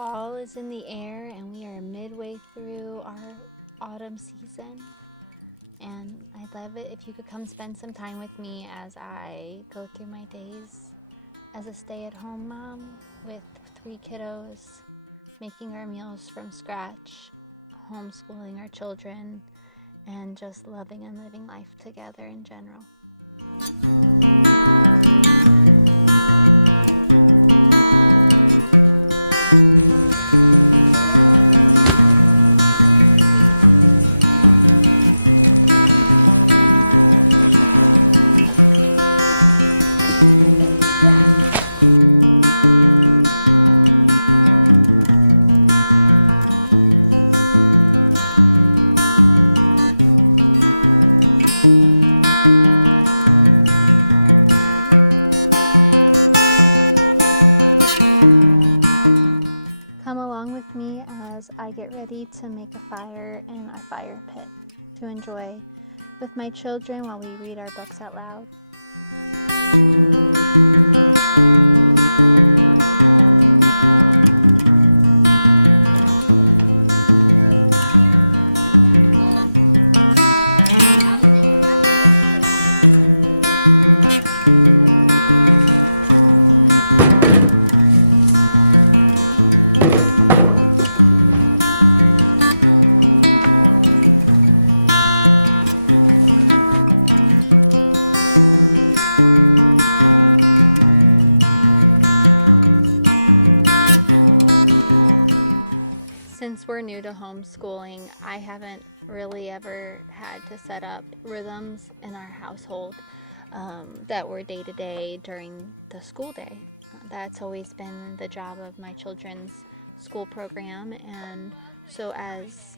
Fall is in the air and we are midway through our autumn season, and I'd love it if you could come spend some time with me as I go through my days as a stay-at-home mom with 3 kiddos, making our meals from scratch, homeschooling our children, and just loving and living life together in general. Come along with me as I get ready to make a fire in our fire pit to enjoy with my children while we read our books out loud. Since we're new to homeschooling, I haven't really ever had to set up rhythms in our household that were day-to-day during the school day. That's always been the job of my children's school program, and so as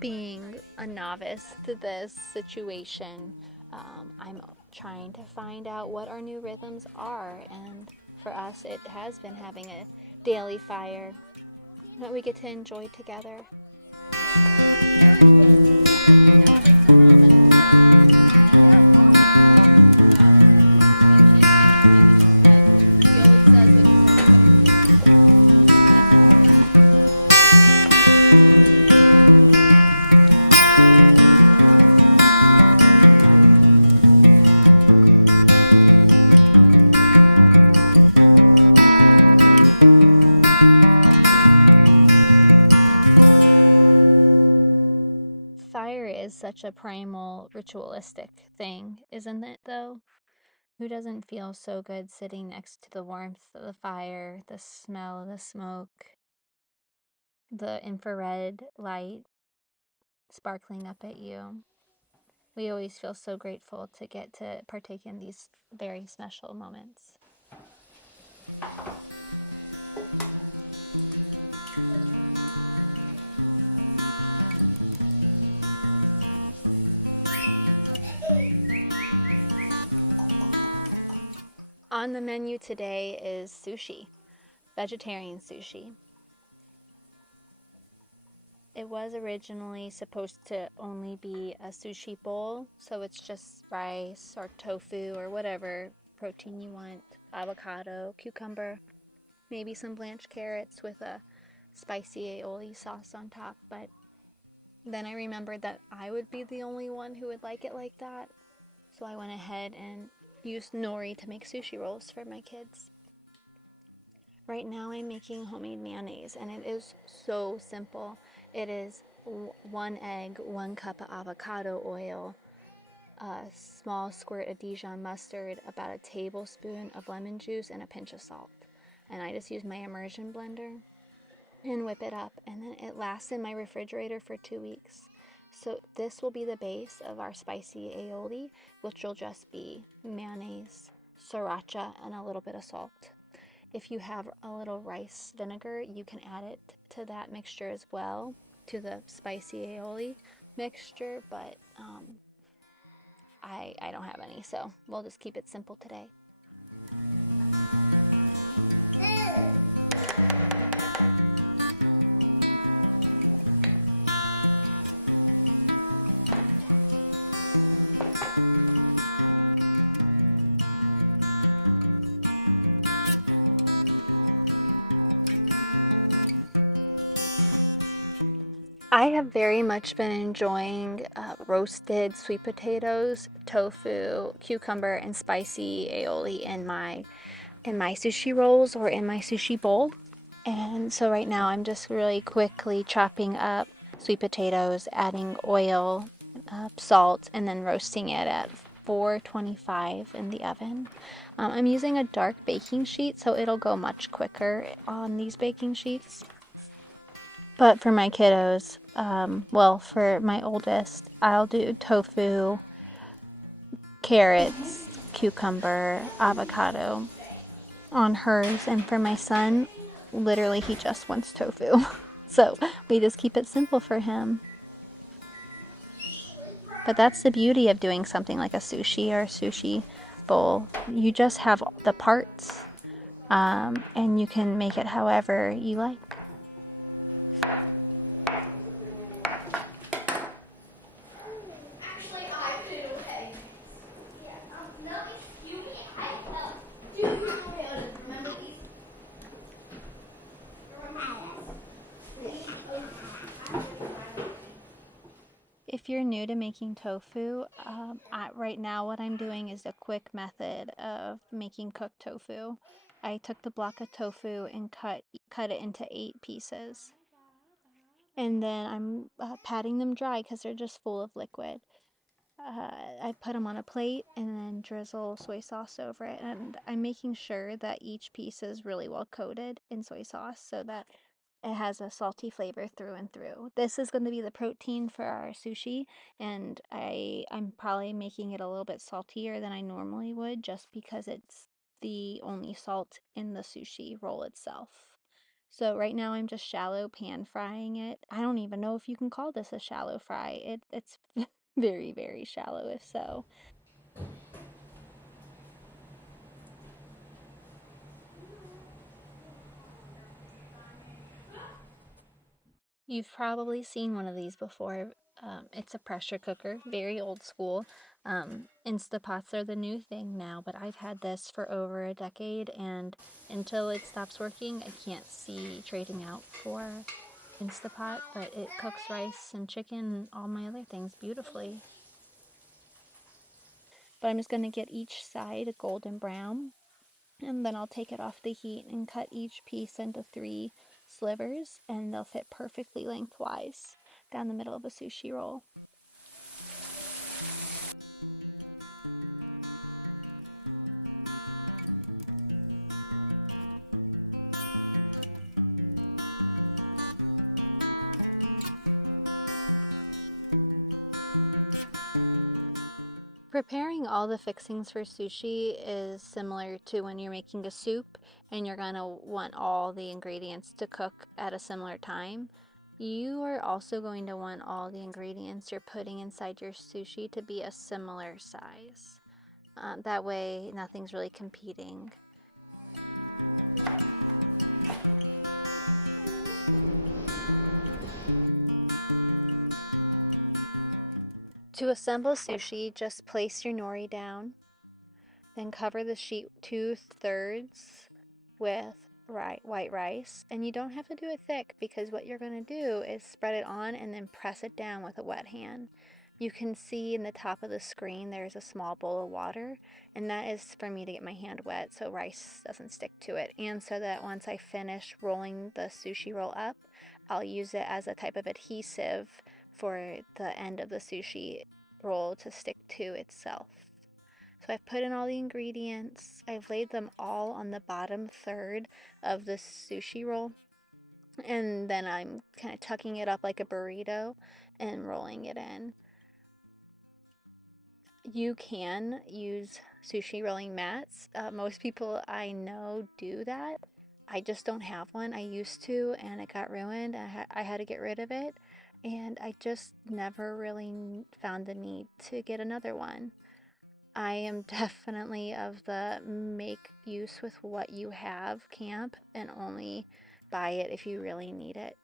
being a novice to this situation, I'm trying to find out what our new rhythms are, and for us it has been having a daily fire that we get to enjoy together. Fire is such a primal, ritualistic thing, isn't it, though? Who doesn't feel so good sitting next to the warmth of the fire, the smell of the smoke, the infrared light sparkling up at you? We always feel so grateful to get to partake in these very special moments. On the menu today is sushi, vegetarian sushi. It was originally supposed to only be a sushi bowl, so it's just rice or tofu or whatever protein you want, avocado, cucumber, maybe some blanched carrots with a spicy aioli sauce on top. But then I remembered that I would be the only one who would like it like that, so I went ahead and used nori to make sushi rolls for my kids. Right now I'm making homemade mayonnaise, and it is so simple. It is 1 egg, 1 cup of avocado oil, a small squirt of Dijon mustard, about a tablespoon of lemon juice, and a pinch of salt. And I just use my immersion blender and whip it up, and then it lasts in my refrigerator for 2 weeks. So this will be the base of our spicy aioli, which will just be mayonnaise, sriracha, and a little bit of salt. If you have a little rice vinegar, you can add it to that mixture as well, to the spicy aioli mixture, but I don't have any, so we'll just keep it simple today. have very much been enjoying roasted sweet potatoes, tofu, cucumber, and spicy aioli in my sushi rolls or in my sushi bowl. And so right now I'm just really quickly chopping up sweet potatoes, adding oil, salt, and then roasting it at 425 in the oven. I'm using a dark baking sheet, so it'll go much quicker on these baking sheets. But for my kiddos, well, for my oldest, I'll do tofu, carrots, cucumber, avocado on hers. And for my son, literally, he just wants tofu. So we just keep it simple for him. But that's the beauty of doing something like a sushi or a sushi bowl. You just have the parts, and you can make it however you like. If you're new to making tofu, right now what I'm doing is a quick method of making cooked tofu. I took the block of tofu and cut it into 8 pieces. And then I'm patting them dry because they're just full of liquid. I put them on a plate and then drizzle soy sauce over it. And I'm making sure that each piece is really well coated in soy sauce so that it has a salty flavor through and through. This is going to be the protein for our sushi, and I'm probably making it a little bit saltier than I normally would just because it's the only salt in the sushi roll itself. So right now I'm just shallow pan frying it. I don't even know if you can call this a shallow fry. It's very, very shallow if so. You've probably seen one of these before. It's a pressure cooker, very old school. Instapots are the new thing now, but I've had this for over a decade, and until it stops working, I can't see trading out for Instapot, but it cooks rice and chicken and all my other things beautifully. But I'm just going to get each side a golden brown, and then I'll take it off the heat and cut each piece into 3 slivers, and they'll fit perfectly lengthwise down the middle of a sushi roll. Preparing all the fixings for sushi is similar to when you're making a soup and you're gonna want all the ingredients to cook at a similar time. You are also going to want all the ingredients you're putting inside your sushi to be a similar size. That way, nothing's really competing. To assemble sushi, just place your nori down, then cover the sheet 2/3 with white rice. And you don't have to do it thick because what you're going to do is spread it on and then press it down with a wet hand. You can see in the top of the screen there's a small bowl of water, and that is for me to get my hand wet so rice doesn't stick to it, and so that once I finish rolling the sushi roll up, I'll use it as a type of adhesive for the end of the sushi roll to stick to itself. So I've put in all the ingredients. I've laid them all on the bottom third of the sushi roll, and then I'm kind of tucking it up like a burrito and rolling it in. You can use sushi rolling mats. Most people I know do that. I just don't have one. I used to, and it got ruined. I had to get rid of it, and I just never really found the need to get another one. I am definitely of the make use with what you have camp and only buy it if you really need it.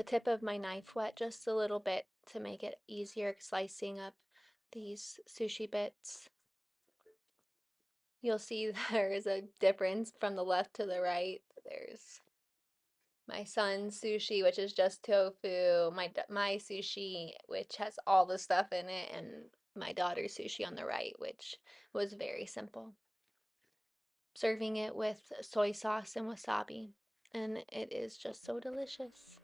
the tip of my knife wet just a little bit to make it easier slicing up these sushi bits. You'll see there is a difference from the left to the right. There's my son's sushi, which is just tofu, my sushi, which has all the stuff in it, and my daughter's sushi on the right, which was very simple. Serving it with soy sauce and wasabi, and it is just so delicious.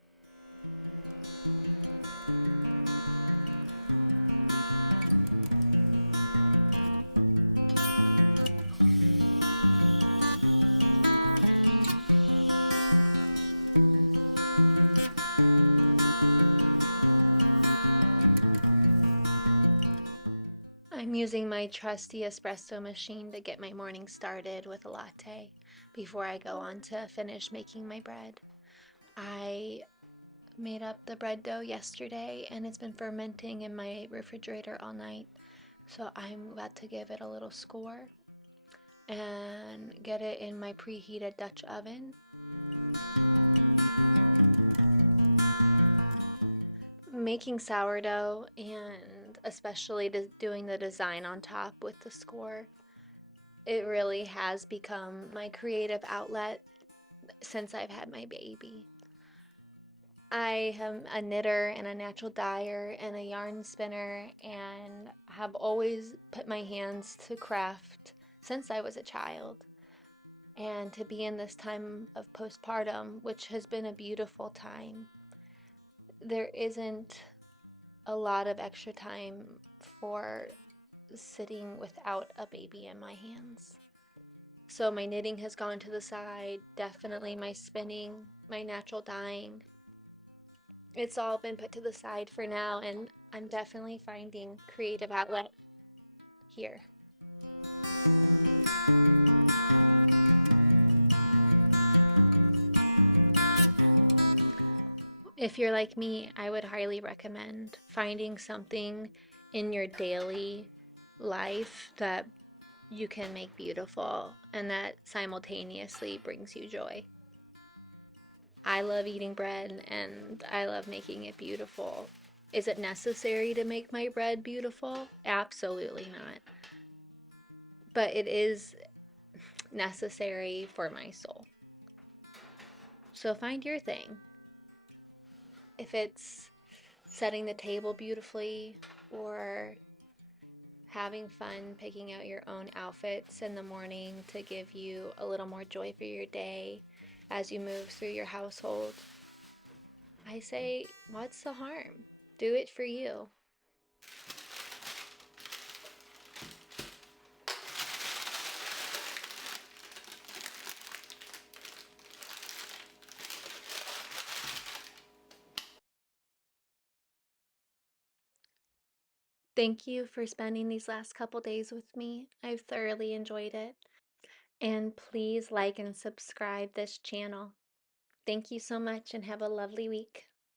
I'm using my trusty espresso machine to get my morning started with a latte before I go on to finish making my bread. I made up the bread dough yesterday and it's been fermenting in my refrigerator all night. So I'm about to give it a little score and get it in my preheated Dutch oven. Making sourdough and especially doing the design on top with the score, it really has become my creative outlet since I've had my baby. I am a knitter and a natural dyer and a yarn spinner and have always put my hands to craft since I was a child. And to be in this time of postpartum, which has been a beautiful time, there isn't a lot of extra time for sitting without a baby in my hands. So my knitting has gone to the side, definitely my spinning, my natural dyeing. It's all been put to the side for now, and I'm definitely finding creative outlet here. If you're like me, I would highly recommend finding something in your daily life that you can make beautiful and that simultaneously brings you joy. I love eating bread and I love making it beautiful. Is it necessary to make my bread beautiful? Absolutely not. But it is necessary for my soul. So find your thing. If it's setting the table beautifully or having fun picking out your own outfits in the morning to give you a little more joy for your day as you move through your household, I say, what's the harm? Do it for you. Thank you for spending these last couple days with me. I've thoroughly enjoyed it. And please like and subscribe this channel. Thank you so much and have a lovely week.